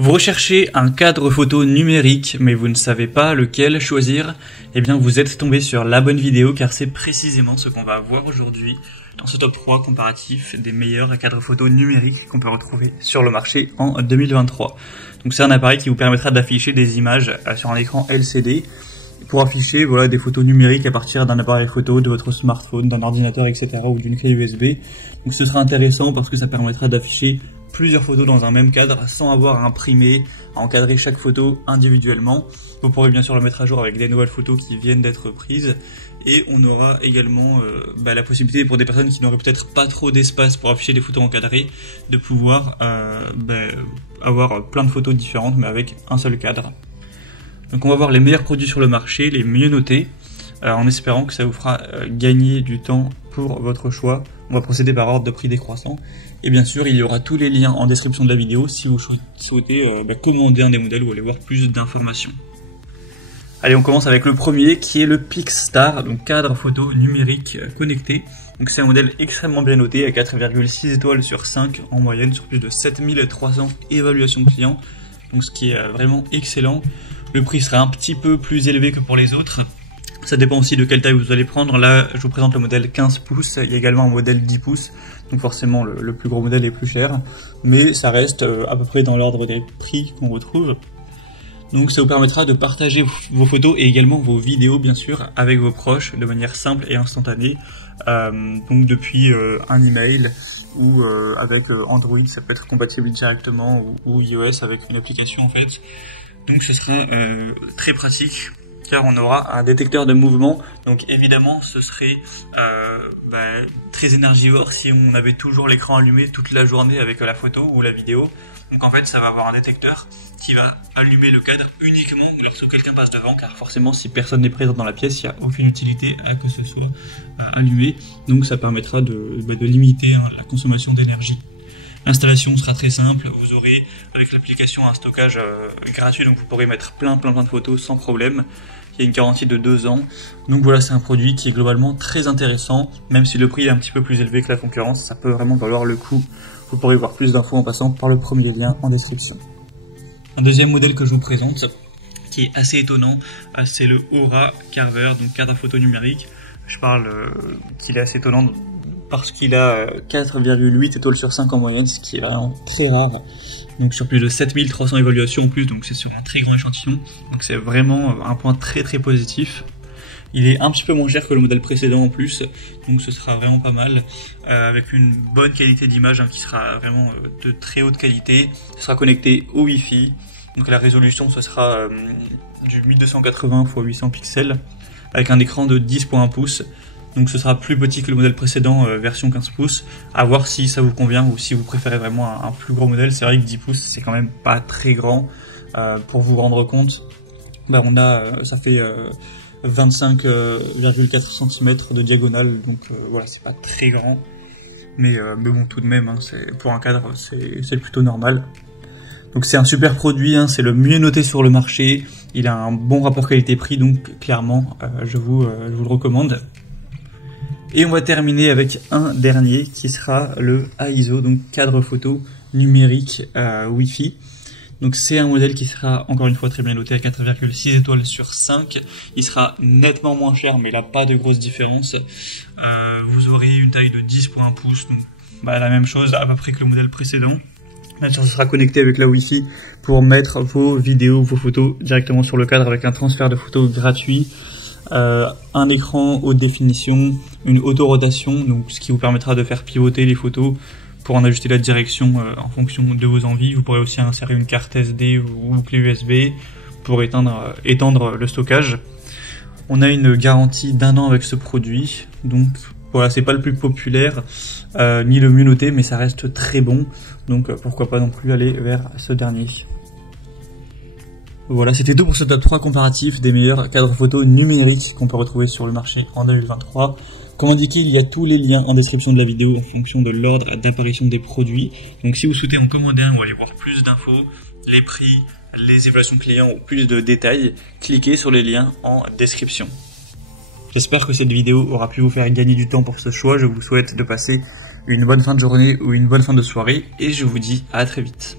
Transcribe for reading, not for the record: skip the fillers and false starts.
Vous recherchez un cadre photo numérique, mais vous ne savez pas lequel choisir? Eh bien, vous êtes tombé sur la bonne vidéo, car c'est précisément ce qu'on va voir aujourd'hui dans ce top 3 comparatif des meilleurs cadres photo numériques qu'on peut retrouver sur le marché en 2023. Donc c'est un appareil qui vous permettra d'afficher des images sur un écran LCD pour afficher des photos numériques à partir d'un appareil photo, de votre smartphone, d'un ordinateur, etc. ou d'une clé USB. Donc ce sera intéressant parce que ça permettra d'afficher plusieurs photos dans un même cadre sans avoir à imprimer, à encadrer chaque photo individuellement. Vous pourrez bien sûr le mettre à jour avec des nouvelles photos qui viennent d'être prises, et on aura également la possibilité pour des personnes qui n'auraient peut-être pas trop d'espace pour afficher des photos encadrées de pouvoir avoir plein de photos différentes mais avec un seul cadre. Donc on va voir les meilleurs produits sur le marché, les mieux notés, en espérant que ça vous fera gagner du temps pour votre choix. On va procéder par ordre de prix décroissant. Et bien sûr, il y aura tous les liens en description de la vidéo si vous souhaitez commander un des modèles ou aller voir plus d'informations. Allez, on commence avec le premier qui est le Pixstar, donc cadre photo numérique connecté. Donc c'est un modèle extrêmement bien noté à 4,6 étoiles sur 5 en moyenne sur plus de 7300 évaluations clients. Donc ce qui est vraiment excellent. Le prix sera un petit peu plus élevé que pour les autres. Ça dépend aussi de quelle taille vous allez prendre. Là, je vous présente le modèle 15 pouces. Il y a également un modèle 10 pouces. Donc forcément, le plus gros modèle est plus cher. Mais ça reste à peu près dans l'ordre des prix qu'on retrouve. Donc ça vous permettra de partager vos photos et également vos vidéos, bien sûr, avec vos proches de manière simple et instantanée. Donc depuis un email ou avec Android, ça peut être compatible directement, ou iOS avec une application en fait. Donc ce sera très pratique, car on aura un détecteur de mouvement. Donc évidemment ce serait très énergivore si on avait toujours l'écran allumé toute la journée avec la photo ou la vidéo. Donc en fait ça va avoir un détecteur qui va allumer le cadre uniquement lorsque quelqu'un passe devant, car forcément si personne n'est présent dans la pièce, il n'y a aucune utilité à que ce soit allumé. Donc ça permettra de limiter la consommation d'énergie. L'installation sera très simple, vous aurez avec l'application un stockage gratuit, donc vous pourrez mettre plein de photos sans problème. Il y a une garantie de 2 ans, donc voilà, c'est un produit qui est globalement très intéressant, même si le prix est un petit peu plus élevé que la concurrence, ça peut vraiment valoir le coup. Vous pourrez voir plus d'infos en passant par le premier lien en description. Un deuxième modèle que je vous présente, qui est assez étonnant, c'est le Aura Carver, donc cadre photo numérique. Je parle qu'il est assez étonnant parce qu'il a 4,8 étoiles sur 5 en moyenne, ce qui est vraiment très rare. Donc sur plus de 7300 évaluations en plus, donc c'est sur un très grand échantillon. Donc c'est vraiment un point très positif. Il est un petit peu moins cher que le modèle précédent en plus, donc ce sera vraiment pas mal, avec une bonne qualité d'image qui sera vraiment de très haute qualité. Ce sera connecté au Wi-Fi, donc la résolution ce sera du 1280 x 800 pixels, avec un écran de 10.1 pouces. Donc ce sera plus petit que le modèle précédent, version 15 pouces, à voir si ça vous convient ou si vous préférez vraiment un plus gros modèle. C'est vrai que 10 pouces c'est quand même pas très grand, pour vous rendre compte, ça fait 25,4 cm de diagonale, donc voilà, c'est pas très grand, mais bon, tout de même, pour un cadre c'est plutôt normal. Donc c'est un super produit, c'est le mieux noté sur le marché, il a un bon rapport qualité-prix, donc clairement je vous le recommande. Et on va terminer avec un dernier qui sera le AISO, donc cadre photo numérique Wi-Fi. Donc c'est un modèle qui sera encore une fois très bien noté à 4,6 étoiles sur 5. Il sera nettement moins cher, mais il n'a pas de grosse différence. Vous aurez une taille de 10.1 pouces, donc la même chose à peu près que le modèle précédent. Bien sûr, ce sera connecté avec la Wi-Fi pour mettre vos vidéos, vos photos directement sur le cadre avec un transfert de photos gratuit. Un écran haute définition, une auto-rotation, donc ce qui vous permettra de faire pivoter les photos pour en ajuster la direction en fonction de vos envies. Vous pourrez aussi insérer une carte SD ou clé USB pour étendre le stockage. On a une garantie d'1 an avec ce produit, donc voilà, c'est pas le plus populaire ni le mieux noté, mais ça reste très bon, donc pourquoi pas non plus aller vers ce dernier. Voilà, c'était tout pour ce top 3 comparatif des meilleurs cadres photo numériques qu'on peut retrouver sur le marché en 2023. Comme indiqué, il y a tous les liens en description de la vidéo en fonction de l'ordre d'apparition des produits. Donc si vous souhaitez en commander un ou aller voir plus d'infos, les prix, les évaluations clients ou plus de détails, cliquez sur les liens en description. J'espère que cette vidéo aura pu vous faire gagner du temps pour ce choix. Je vous souhaite de passer une bonne fin de journée ou une bonne fin de soirée et je vous dis à très vite.